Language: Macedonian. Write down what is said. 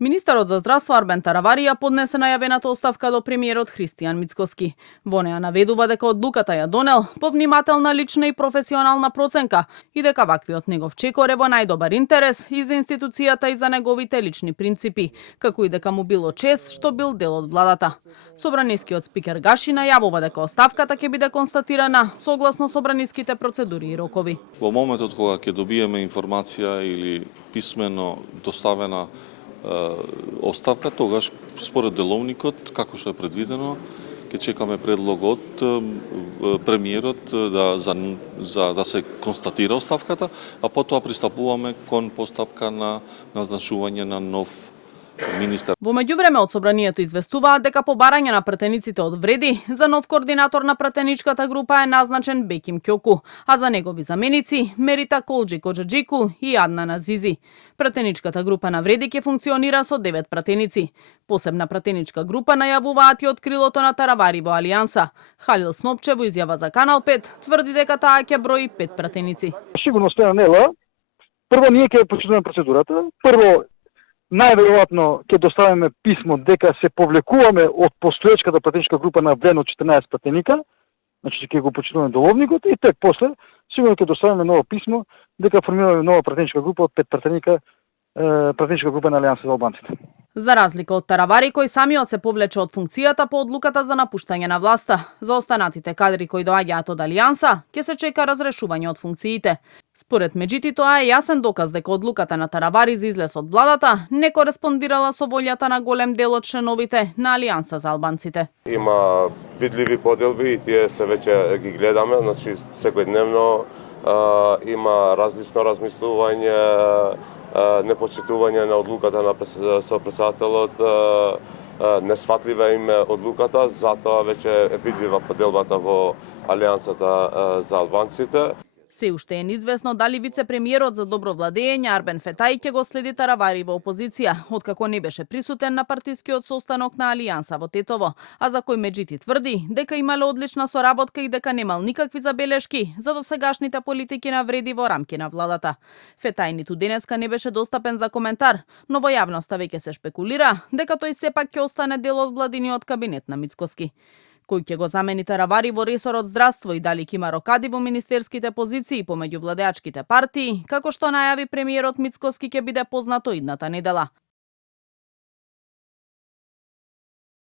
Министерот за здравство Арбен Таравари поднесе најавената оставка до премиерот Христијан Мицкоски. Во неа наведува дека одлуката ја донел по внимателна лична и професионална проценка и дека ваквиот негов чекор е во најдобар интерес и за институцијата и за неговите лични принципи, како и дека му било чест што бил дел од владата. Собранискиот спикер Гаши најавува дека оставката ќе биде констатирана согласно собраниските процедури и рокови. Во моментот кога ќе добиеме информација или писмено доставена оставка, тогаш според деловникот, како што е предвидено, ќе чекаме предлог од премиерот да се констатира оставката, а потоа пристапуваме кон постапка на назначување на нов министер. Во меѓувреме од собранието известуваат дека по барање на пратениците од Вреди за нов координатор на пратеничката група е назначен Беким Ќоку, а за негови заменици Мерита Колџи Коџаџику и Адна Назизи. Пратеничката група на Вреди ќе функционира со 9 пратеници. Посебна пратеничка група најавуваат и од крилото на Таравари во Алијанса. Халил Снопче во изјава за Канал 5 тврди дека таа ќе брои 5 пратеници. Сигурно стоја нела. Прво ние ќе почитуваме процедурата. Прво најверојатно ќе доставиме писмо дека се повлекуваме од постоечката пратеничка група на Врен од 14 пратеника, значи ќе го почитуваме доловникот и тек после сигурно ќе доставиме ново писмо дека формираме нова пратеничка група од 5 пратеника, пратеничка група на Алијанса за албанците. За разлика од Таравари, кој самиот се повлече од функцијата по одлуката за напуштање на власта, за останатите кадри кои доаѓаат од Алијанса, ќе се чека разрешување од функциите. Според Меджити, тоа е јасен доказ дека одлуката на Таравари за излез од владата не кореспондирала со волјата на голем дел од членовите на Алијанса за албанците. Има видливи поделби и тие се веќе ги гледаме, значи секојдневно има различно размислување, непочитување на одлуката на сопредседателот, несфатлива им е одлуката, затоа веќе е видлива поделбата во Алијансата за албанците. Се уште е неизвестно дали вице-премиерот за добро владење Арбен Фетај ќе го следи Таравари во опозиција, откако не беше присутен на партискиот состанок на Алијанса во Тетово, а за кој Меджити тврди дека имале одлична соработка и дека немал никакви забелешки за досегашните политики на Вреди во рамки на владата. Фетај ниту денеска не беше достапен за коментар, но во јавноста веќе се шпекулира дека тој сепак ќе остане дел од владиниот кабинет на Мицкоски. Кој ќе го замени Таравари во ресорот здравство и дали ќе има рокади во министерските позиции помеѓу владеачките партии, како што најави премиерот Мицкоски ќе биде познато идната недела.